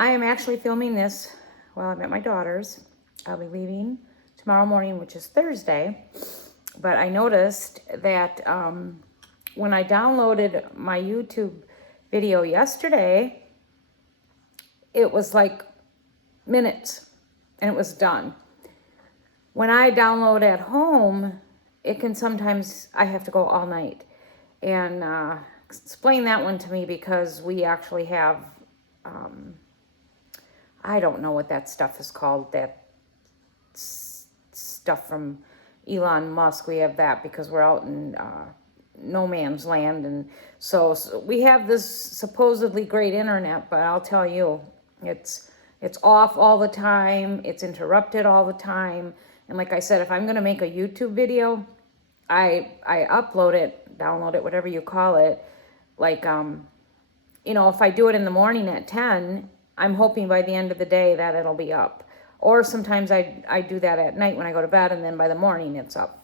I am actually filming this while I'm at my daughter's. I'll be leaving tomorrow morning, which is Thursday. But I noticed that when I downloaded my YouTube video yesterday, it was like minutes and it was done. When I download at home, it can sometimes, I have to go all night. And explain that one to me, because we actually have, I don't know what that stuff is called, that stuff from Elon Musk. We have that because we're out in no man's land. And so we have this supposedly great internet, but I'll tell you, it's off all the time. It's interrupted all the time. And like I said, if I'm going to make a YouTube video, I upload it, download it, whatever you call it. Like, if I do it in the morning at 10, I'm hoping by the end of the day that it'll be up. Or sometimes I do that at night when I go to bed, and then by the morning it's up.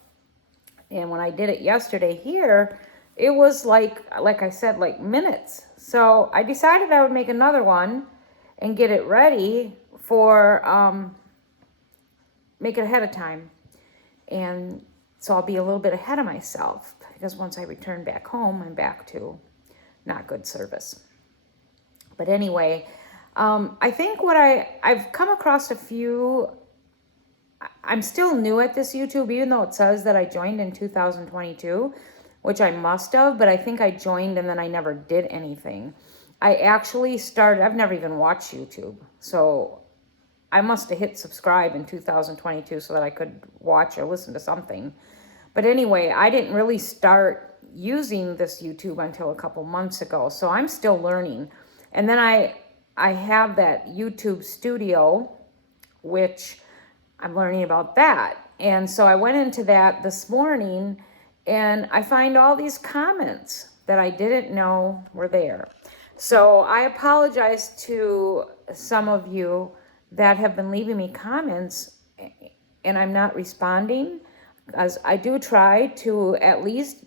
And when I did it yesterday here, it was like I said, like minutes. So I decided I would make another one and get it ready for, make it ahead of time. And so I'll be a little bit ahead of myself, because once I return back home, I'm back to not good service. But anyway, I think what I've come across a few, I'm still new at this YouTube, even though it says that I joined in 2022, which I must have, but I think I joined and then I never did anything. I actually started, I've never even watched YouTube, so I must have hit subscribe in 2022 so that I could watch or listen to something. But anyway, I didn't really start using this YouTube until a couple months ago, so I'm still learning. And then I have that YouTube Studio, which I'm learning about that. And so I went into that this morning, and I find all these comments that I didn't know were there. So I apologize to some of you that have been leaving me comments and I'm not responding, as I do try to at least,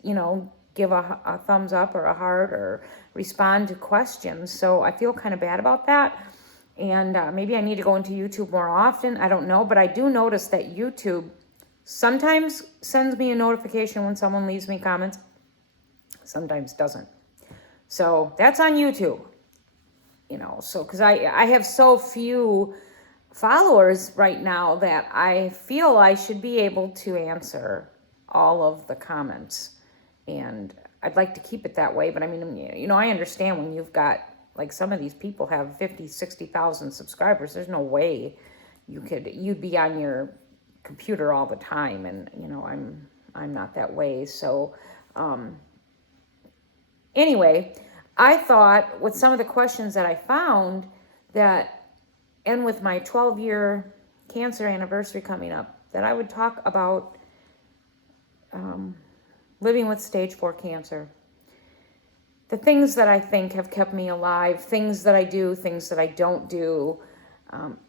give a thumbs up or a heart or respond to questions. So I feel kind of bad about that. And maybe I need to go into YouTube more often. I don't know, but I do notice that YouTube sometimes sends me a notification when someone leaves me comments, sometimes doesn't. So that's on YouTube, so because I have so few followers right now that I feel I should be able to answer all of the comments. And I'd like to keep it that way. But I mean, I understand when you've got, like, some of these people have 50, 60,000 subscribers. There's no way you'd be on your computer all the time. And, I'm not that way. So, anyway, I thought with some of the questions that I found and with my 12-year cancer anniversary coming up, that I would talk about living with stage 4 cancer. The things that I think have kept me alive, things that I do, things that I don't do.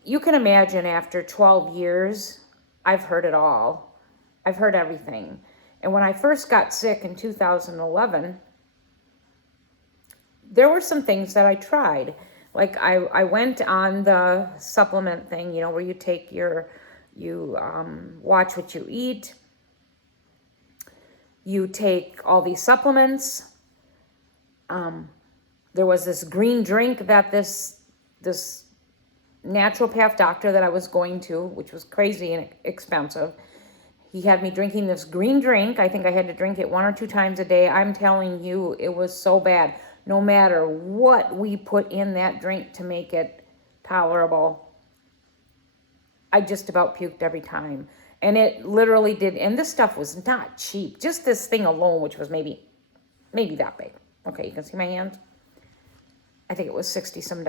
You can imagine after 12 years, I've heard it all. I've heard everything. And when I first got sick in 2011, there were some things that I tried. Like I went on the supplement thing, where you take you watch what you eat. You take all these supplements. There was this green drink that this naturopath doctor that I was going to, which was crazy and expensive, he had me drinking this green drink. I think I had to drink it 1 or 2 times a day. I'm telling you, it was so bad. No matter what we put in that drink to make it tolerable, I just about puked every time. And it literally did. And this stuff was not cheap. Just this thing alone, which was maybe that big. Okay, you can see my hand? I think it was $60 some.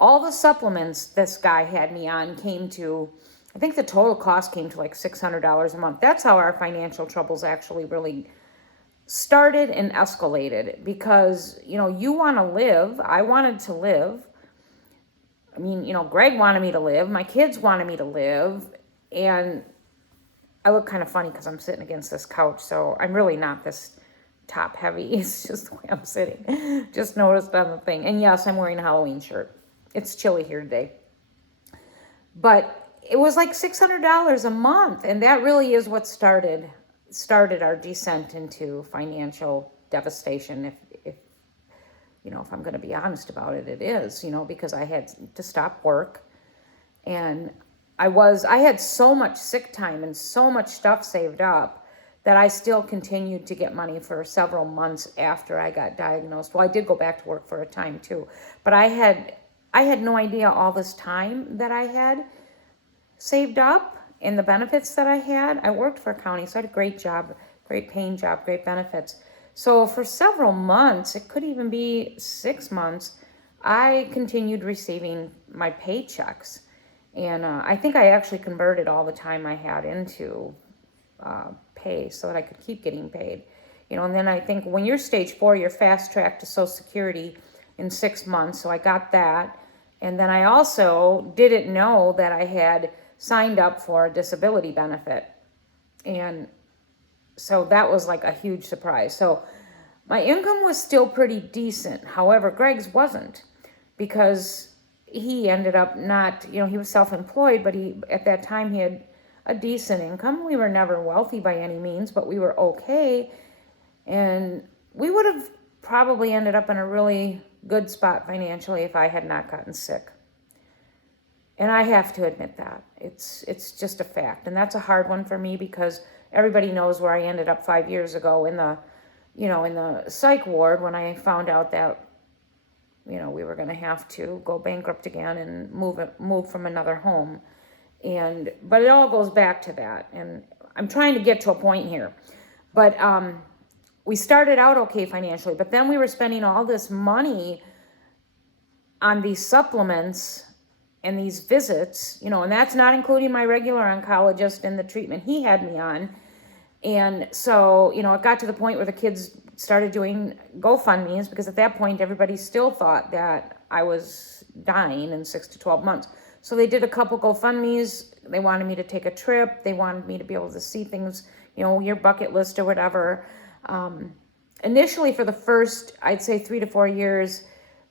All the supplements this guy had me on came to, I think the total cost came to like $600 a month. That's how our financial troubles actually really started and escalated, because, you want to live. I wanted to live. I mean, Greg wanted me to live. My kids wanted me to live. And I look kind of funny because I'm sitting against this couch. So I'm really not this top heavy. It's just the way I'm sitting. Just noticed on the thing. And yes, I'm wearing a Halloween shirt. It's chilly here today. But it was like $600 a month, and that really is what started our descent into financial devastation. If if I'm going to be honest about it, it is, because I had to stop work, and I had so much sick time and so much stuff saved up that I still continued to get money for several months after I got diagnosed. Well, I did go back to work for a time too, but I had no idea all this time that I had saved up and the benefits that I had. I worked for a county, so I had a great job, great paying job, great benefits. So for several months, it could even be 6 months, I continued receiving my paychecks. And I think I actually converted all the time I had into pay so that I could keep getting paid. And then I think when you're stage 4, you're fast tracked to Social Security in 6 months. So I got that. And then I also didn't know that I had signed up for a disability benefit. And so that was like a huge surprise. So my income was still pretty decent. However, Greg's wasn't, because he ended up not, he was self-employed, but at that time he had a decent income. We were never wealthy by any means, but we were okay. And we would have probably ended up in a really good spot financially if I had not gotten sick. And I have to admit that. It's just a fact. And that's a hard one for me, because everybody knows where I ended up 5 years ago in the, in the psych ward, when I found out that, we were going to have to go bankrupt again and move from another home. But it all goes back to that. And I'm trying to get to a point here. But we started out okay financially, but then we were spending all this money on these supplements and these visits, and that's not including my regular oncologist and the treatment he had me on. And so, it got to the point where the kids started doing GoFundMes, because at that point, everybody still thought that I was dying in 6 to 12 months. So they did a couple GoFundMes. They wanted me to take a trip. They wanted me to be able to see things, your bucket list or whatever. Initially, for the first, I'd say 3 to 4 years,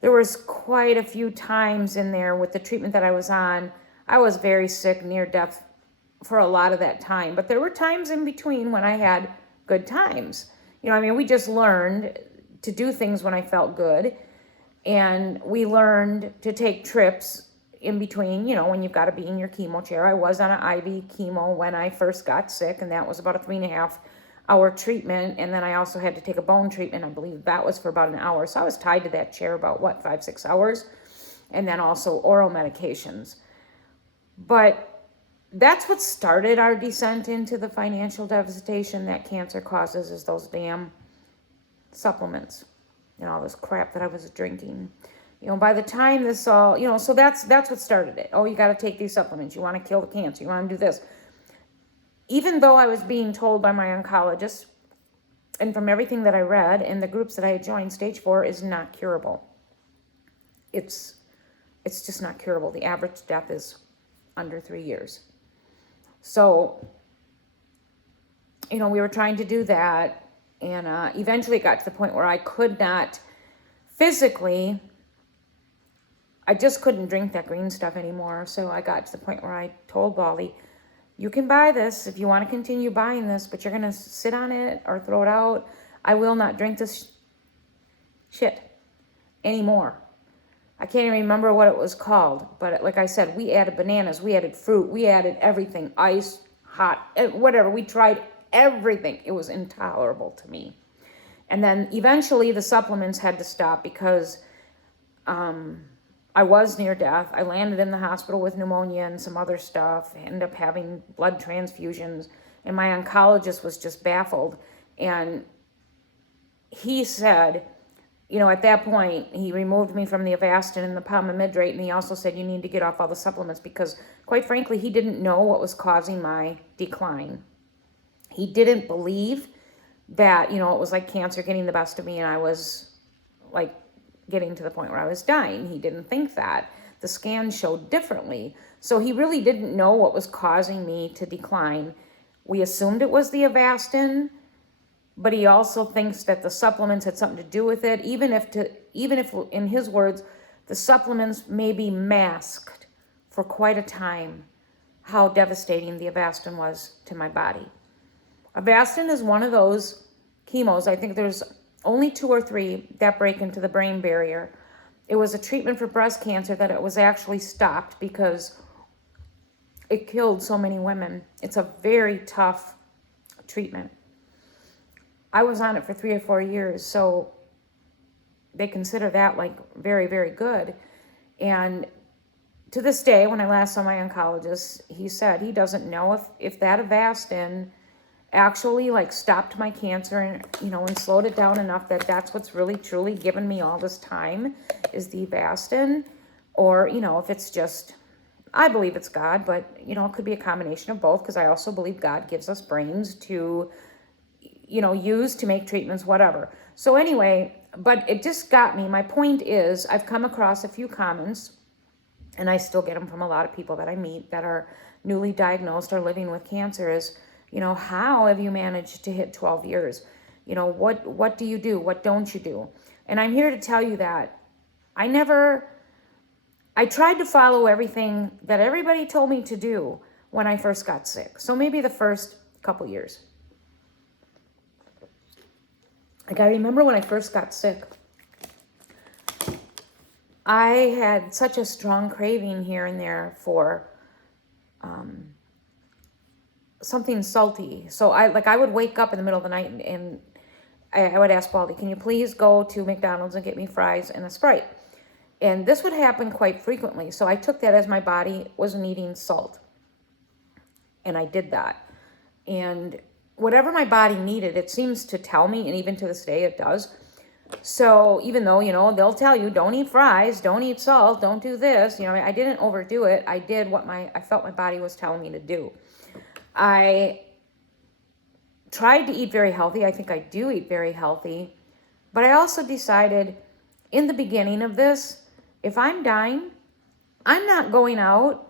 there was quite a few times in there with the treatment that I was on. I was very sick, near death for a lot of that time. But there were times in between when I had good times. We just learned to do things when I felt good. And we learned to take trips in between, when you've got to be in your chemo chair. I was on an IV chemo when I first got sick, and that was about a 3.5-hour treatment. And then I also had to take a bone treatment. I believe that was for about an hour. So I was tied to that chair about 5-6 hours. And then also oral medications. But that's what started our descent into the financial devastation that cancer causes, is those damn supplements and all this crap that I was drinking. By the time this all, so that's what started it. Oh, you got to take these supplements. You want to kill the cancer. You want to do this. Even though I was being told by my oncologist, and from everything that I read and the groups that I had joined, stage 4 is not curable. It's just not curable. The average death is under 3 years. So, we were trying to do that, and eventually it got to the point where I could not physically, I just couldn't drink that green stuff anymore. So I got to the point where I told Wally, you can buy this if you want to continue buying this, but you're going to sit on it or throw it out. I will not drink this shit anymore. I can't even remember what it was called, but like I said, we added bananas, we added fruit, we added everything, ice, hot, whatever. We tried everything. It was intolerable to me. And then eventually the supplements had to stop, because I was near death. I landed in the hospital with pneumonia and some other stuff. I ended up having blood transfusions, and my oncologist was just baffled. And he said, at that point, he removed me from the Avastin and the palmamidrate, and he also said, you need to get off all the supplements, because, quite frankly, he didn't know what was causing my decline. He didn't believe that, it was like cancer getting the best of me, and I was, like, getting to the point where I was dying. He didn't think that. The scans showed differently. So he really didn't know what was causing me to decline. We assumed it was the Avastin, but he also thinks that the supplements had something to do with it, even if in his words, The supplements maybe masked for quite a time how devastating the Avastin was to my body. Avastin is one of those chemos. I think there's only 2 or 3 that break into the brain barrier. It was a treatment for breast cancer that it was actually stopped because it killed so many women. It's a very tough treatment. I was on it for 3 or 4 years, so they consider that like very, very good. And to this day, when I last saw my oncologist, he said he doesn't know if that Avastin actually like stopped my cancer and, you know, and slowed it down enough that that's what's really truly given me all this time is the Avastin, or, you know, if it's just, I believe it's God, but, you know, it could be a combination of both, because I also believe God gives us brains to, you know, use to make treatments, whatever. So anyway, but it just got me. My point is, I've come across a few comments, and I still get them from a lot of people that I meet that are newly diagnosed or living with cancer, is, you know, how have you managed to hit 12 years? You know, what do you do? What don't you do? And I'm here to tell you that I tried to follow everything that everybody told me to do when I first got sick. So maybe the first couple years. Like, I remember when I first got sick, I had such a strong craving here and there for something salty. So I would wake up in the middle of the night and I would ask Baldy, can you please go to McDonald's and get me fries and a Sprite? And this would happen quite frequently. So I took that as my body was needing salt. And I did that. And whatever my body needed, it seems to tell me, and even to this day it does. So even though, you know, they'll tell you, don't eat fries, don't eat salt, don't do this, you know, I didn't overdo it. I did what I felt my body was telling me to do. I tried to eat very healthy. I think I do eat very healthy. But I also decided in the beginning of this, if I'm dying, I'm not going out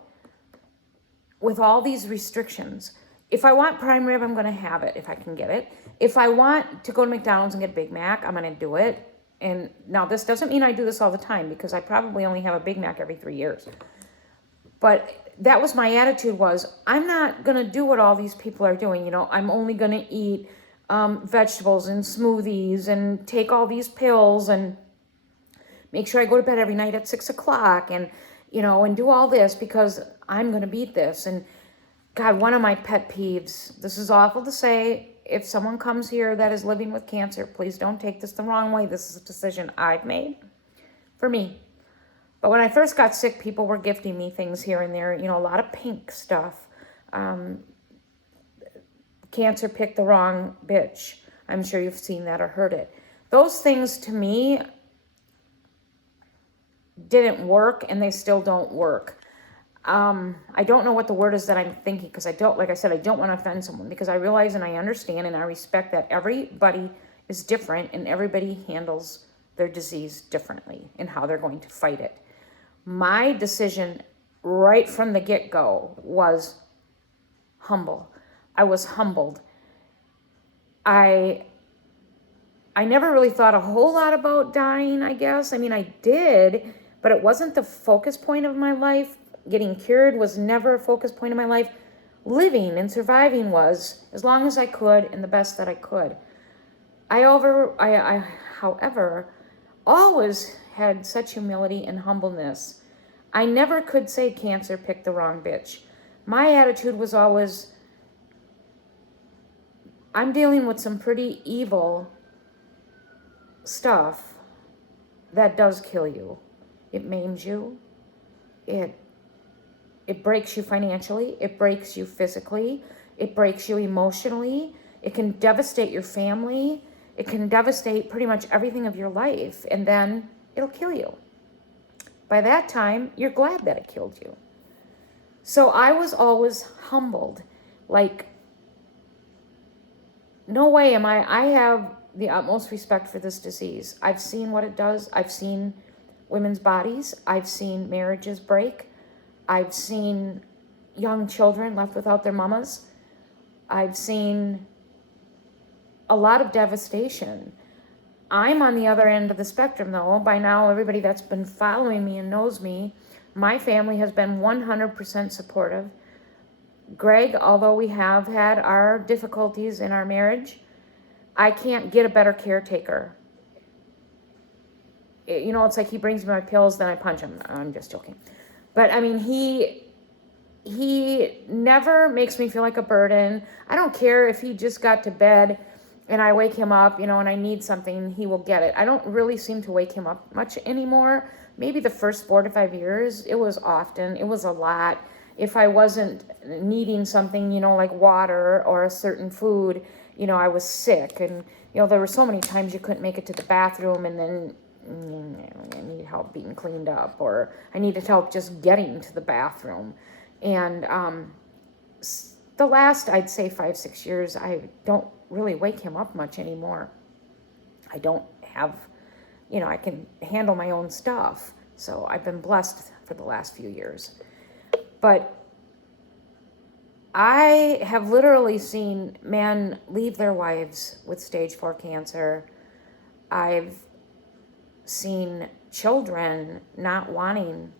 with all these restrictions. If I want prime rib, I'm going to have it if I can get it. If I want to go to McDonald's and get Big Mac, I'm going to do it. And now this doesn't mean I do this all the time, because I probably only have a Big Mac every 3 years. But that was my attitude, was I'm not going to do what all these people are doing. You know, I'm only going to eat vegetables and smoothies and take all these pills and make sure I go to bed every night at 6 o'clock and, you know, and do all this because I'm going to beat this. And God, one of my pet peeves, this is awful to say, if someone comes here that is living with cancer, please don't take this the wrong way. This is a decision I've made for me. But when I first got sick, people were gifting me things here and there, you know, a lot of pink stuff. Cancer picked the wrong bitch. I'm sure you've seen that or heard it. Those things to me didn't work, and they still don't work. I don't know what the word is that I'm thinking, because I don't, like I said, I don't want to offend someone, because I realize and I understand and I respect that everybody is different and everybody handles their disease differently and how they're going to fight it. My decision right from the get-go was humble. I was humbled. I never really thought a whole lot about dying, I guess. I mean, I did, but it wasn't the focus point of my life. Getting cured was never a focus point of my life. Living and surviving was, as long as I could and the best that I could. I, however, always had such humility and humbleness. I never could say cancer picked the wrong bitch. My attitude was always, I'm dealing with some pretty evil stuff that does kill you. It maims you. It breaks you financially. It breaks you physically. It breaks you emotionally. It can devastate your family. It can devastate pretty much everything of your life, and then it'll kill you. By that time, you're glad that it killed you. So I was always humbled. Like, no way I have the utmost respect for this disease. I've seen what it does. I've seen women's bodies. I've seen marriages break. I've seen young children left without their mamas. I've seen a lot of devastation. I'm on the other end of the spectrum, though. By now, everybody that's been following me and knows me, my family has been 100% supportive. Greg, although we have had our difficulties in our marriage, I can't get a better caretaker. You know, it's like he brings me my pills, then I punch him. I'm just joking. But I mean, he never makes me feel like a burden. I don't care if he just got to bed and I wake him up, you know, and I need something, he will get it. I don't really seem to wake him up much anymore. Maybe the first 4 to 5 years, it was often, it was a lot. If I wasn't needing something, you know, like water or a certain food, you know, I was sick. And, you know, there were so many times you couldn't make it to the bathroom, and then I need help being cleaned up, or I needed help just getting to the bathroom. And the last, I'd say 5, 6 years, I don't really wake him up much anymore. I don't have, you know, I can handle my own stuff. So I've been blessed for the last few years. But I have literally seen men leave their wives with stage 4 cancer. I've seen children not wanting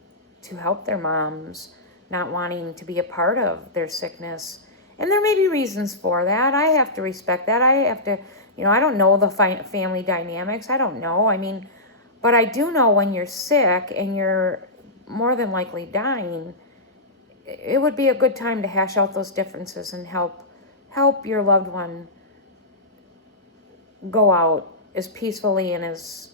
to help their moms, not wanting to be a part of their sickness. And there may be reasons for that. I have to respect that. I have to, you know, I don't know the family dynamics. I don't know. I mean, but I do know when you're sick and you're more than likely dying, it would be a good time to hash out those differences and help your loved one go out as peacefully and as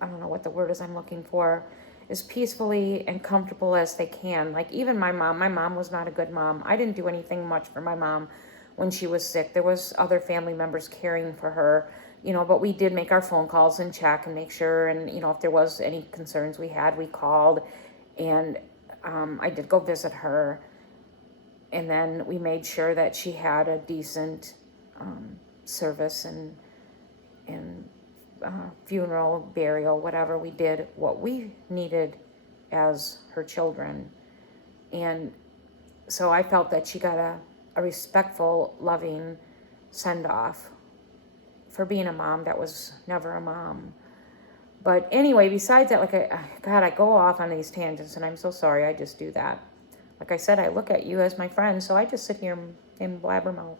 I don't know what the word is I'm looking for, as peacefully and comfortable as they can. Like even my mom was not a good mom. I didn't do anything much for my mom when she was sick. There was other family members caring for her, you know, but we did make our phone calls and check and make sure. And, you know, if there was any concerns we had, we called. And I did go visit her. And then we made sure that she had a decent service and funeral, burial, whatever. We did what we needed as her children. And so I felt that she got a respectful, loving send-off for being a mom that was never a mom. But anyway, besides that, like, God, I go off on these tangents, and I'm so sorry, I just do that. Like I said, I look at you as my friend, so I just sit here and blabbermouth.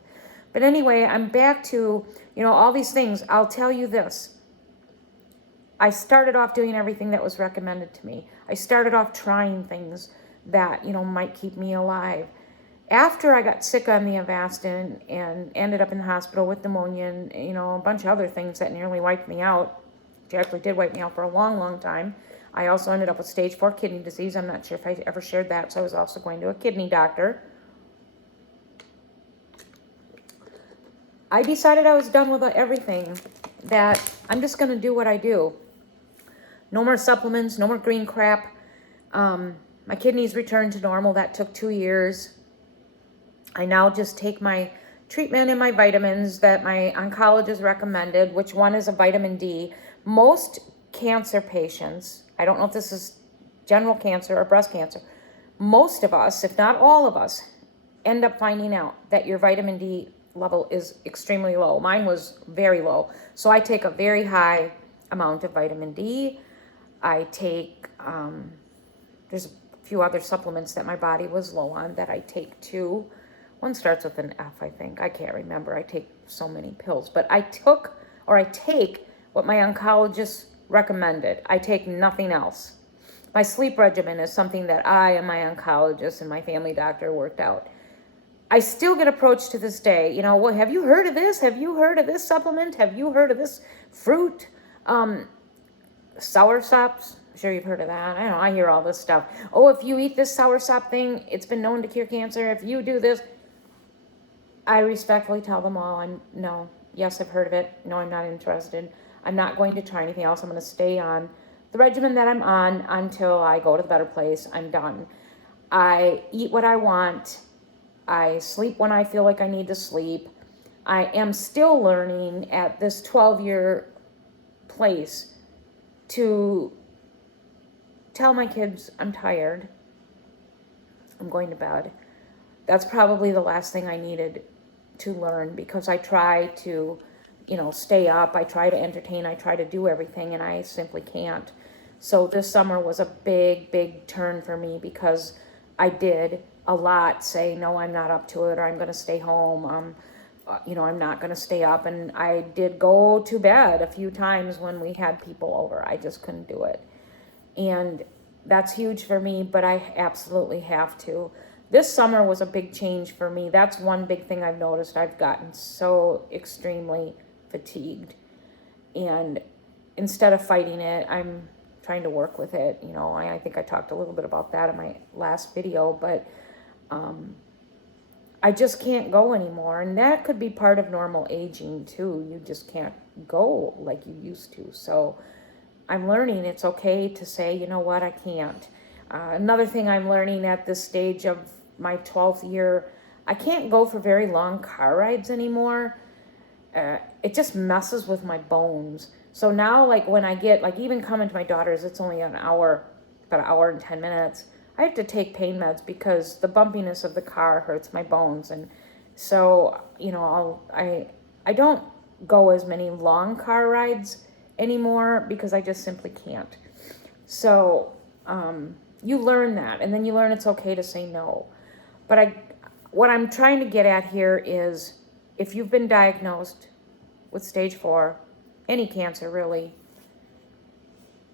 But anyway, I'm back to, you know, all these things. I'll tell you this. I started off doing everything that was recommended to me. I started off trying things that, you know, might keep me alive. After I got sick on the Avastin and ended up in the hospital with pneumonia and, you know, a bunch of other things that nearly wiped me out, which actually did wipe me out for a long, long time. I also ended up with stage 4 kidney disease. I'm not sure if I ever shared that, so I was also going to a kidney doctor. I decided I was done with everything, that I'm just going to do what I do. No more supplements, no more green crap. My kidneys returned to normal. That took 2 years. I now just take my treatment and my vitamins that my oncologist recommended, which one is a vitamin D. Most cancer patients, I don't know if this is general cancer or breast cancer, most of us, if not all of us, end up finding out that your vitamin D level is extremely low. Mine was very low. So I take a very high amount of vitamin D. I take, there's a few other supplements that my body was low on that I take too. One starts with an F, I think. I can't remember. I take so many pills. But I take what my oncologist recommended. I take nothing else. My sleep regimen is something that I and my oncologist and my family doctor worked out. I still get approached to this day, you know, well, have you heard of this? Have you heard of this supplement? Have you heard of this fruit? Soursops, I'm sure you've heard of that. I don't know, I hear all this stuff. Oh, if you eat this soursop thing, it's been known to cure cancer. If you do this, I respectfully tell them all, no, yes, I've heard of it. No, I'm not interested. I'm not going to try anything else. I'm going to stay on the regimen that I'm on until I go to the better place. I'm done. I eat what I want. I sleep when I feel like I need to sleep. I am still learning at this 12-year place to tell my kids I'm tired. I'm going to bed. That's probably the last thing I needed to learn, because I try to stay up. I try to entertain, I try to do everything, and I simply can't. So this summer was a big, big turn for me because I did a lot say, no, I'm not up to it, or I'm going to stay home. I'm not going to stay up. And I did go to bed a few times when we had people over. I just couldn't do it. And that's huge for me, but I absolutely have to. This summer was a big change for me. That's one big thing I've noticed. I've gotten so extremely fatigued. And instead of fighting it, I'm trying to work with it. I think I talked a little bit about that in my last video, but I just can't go anymore. And that could be part of normal aging too. You just can't go like you used to. So I'm learning it's okay to say, you know what, I can't. Another thing I'm learning at this stage of my 12th year, I can't go for very long car rides anymore. It just messes with my bones. So now, like when I get, like even coming to my daughter's, it's only an hour, about an hour and 10 minutes. I have to take pain meds because the bumpiness of the car hurts my bones. And so, I don't go as many long car rides anymore because I just simply can't. So, you learn that, and then you learn it's okay to say no. But what I'm trying to get at here is if you've been diagnosed with stage 4, any cancer really,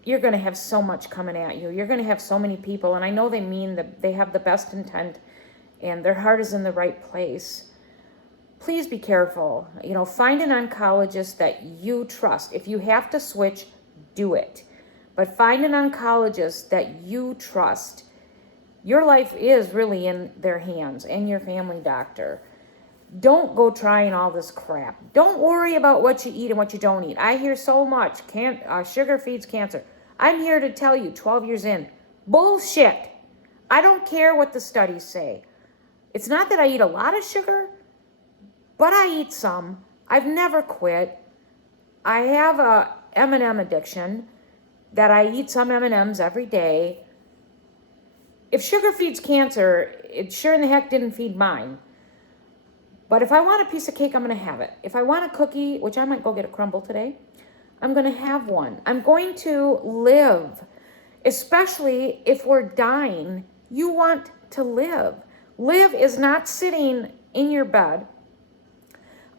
you're going to have so much coming at you. You're going to have so many people, and I know they mean that they have the best intent and their heart is in the right place. Please be careful. Find an oncologist that you trust. If you have to switch, do it. But find an oncologist that you trust. Your life is really in their hands, and your family doctor. Don't go trying all this crap. Don't worry about what you eat and what you don't eat. I hear so much, sugar feeds cancer. I'm here to tell you, 12 years in, bullshit. I don't care what the studies say. It's not that I eat a lot of sugar, but I eat some. I've never quit. I have a M&M addiction that I eat some M&Ms every day. If sugar feeds cancer, it sure in the heck didn't feed mine. But if I want a piece of cake, I'm going to have it. If I want a cookie, which I might go get a crumble today, I'm going to have one. I'm going to live. Especially if we're dying, you want to live. Live is not sitting in your bed,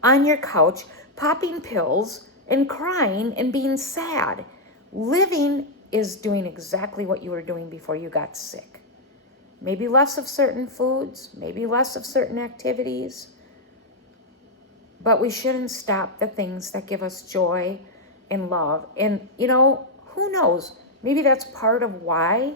on your couch, popping pills and crying and being sad. Living is doing exactly what you were doing before you got sick. Maybe less of certain foods, maybe less of certain activities. But we shouldn't stop the things that give us joy and love. And, who knows? Maybe that's part of why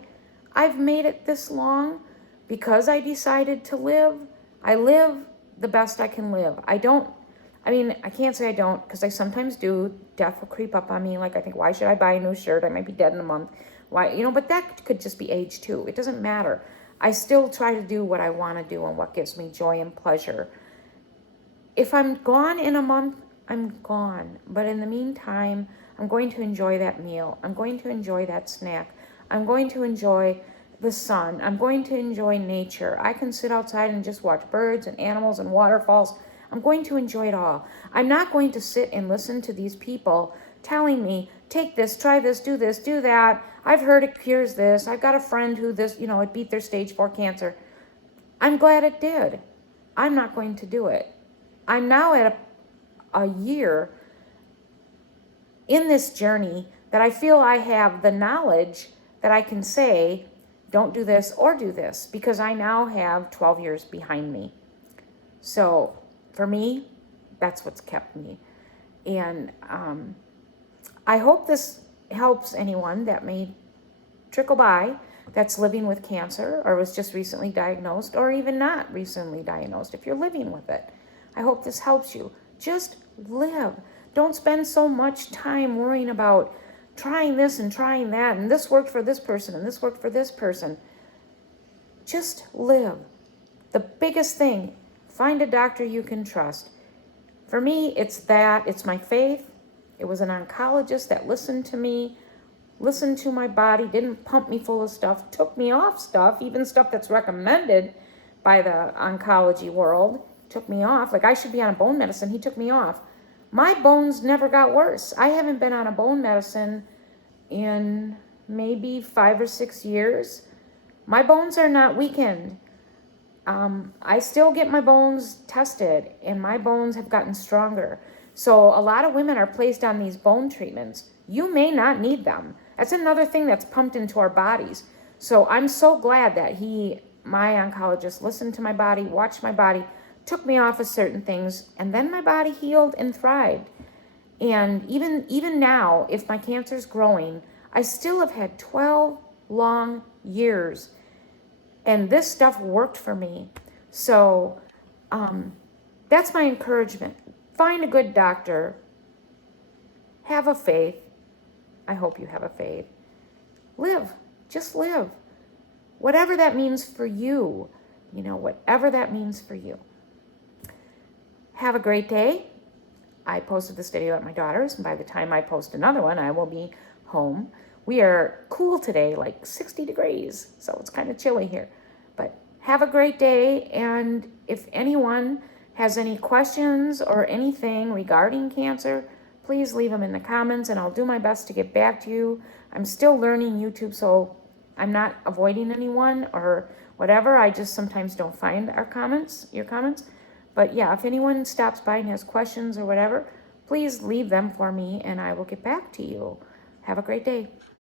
I've made it this long. Because I decided to live. I live the best I can live. I can't say I don't, because I sometimes do. Death will creep up on me. Like, I think, why should I buy a new shirt? I might be dead in a month. Why, but that could just be age too. It doesn't matter. I still try to do what I want to do and what gives me joy and pleasure. If I'm gone in a month, I'm gone. But in the meantime, I'm going to enjoy that meal. I'm going to enjoy that snack. I'm going to enjoy the sun. I'm going to enjoy nature. I can sit outside and just watch birds and animals and waterfalls. I'm going to enjoy it all. I'm not going to sit and listen to these people telling me, take this, try this, do that. I've heard it cures this. I've got a friend who it beat their stage 4 cancer. I'm glad it did. I'm not going to do it. I'm now at a year in this journey that I feel I have the knowledge that I can say, don't do this or do this, because I now have 12 years behind me. So for me, that's what's kept me. And I hope this helps anyone that may trickle by that's living with cancer or was just recently diagnosed or even not recently diagnosed. If you're living with it, I hope this helps you. Just live. Don't spend so much time worrying about trying this and trying that, and this worked for this person, and this worked for this person. Just live. The biggest thing, find a doctor you can trust. For me, it's my faith. It was an oncologist that listened to me, listened to my body, didn't pump me full of stuff, took me off stuff, even stuff that's recommended by the oncology world, took me off. Like I should be on bone medicine, he took me off. my bones never got worse. I haven't been on a bone medicine in maybe 5 or 6 years. My bones are not weakened. I still get my bones tested, and my bones have gotten stronger. So a lot of women are placed on these bone treatments. You may not need them. That's another thing that's pumped into our bodies. So I'm so glad that my oncologist, listened to my body, watched my body, took me off of certain things, and then my body healed and thrived. And even now, if my cancer's growing, I still have had 12 long years, and this stuff worked for me. So that's my encouragement. Find a good doctor. Have a faith. I hope you have a faith. Live. Just live. Whatever that means for you. Whatever that means for you. Have a great day. I posted this video at my daughter's, and by the time I post another one, I will be home. We are cool today, like 60 degrees, so it's kind of chilly here. But have a great day, and if anyone has any questions or anything regarding cancer, please leave them in the comments, and I'll do my best to get back to you. I'm still learning YouTube, so I'm not avoiding anyone or whatever. I just sometimes don't find your comments. But yeah, if anyone stops by and has questions or whatever, please leave them for me, and I will get back to you. Have a great day.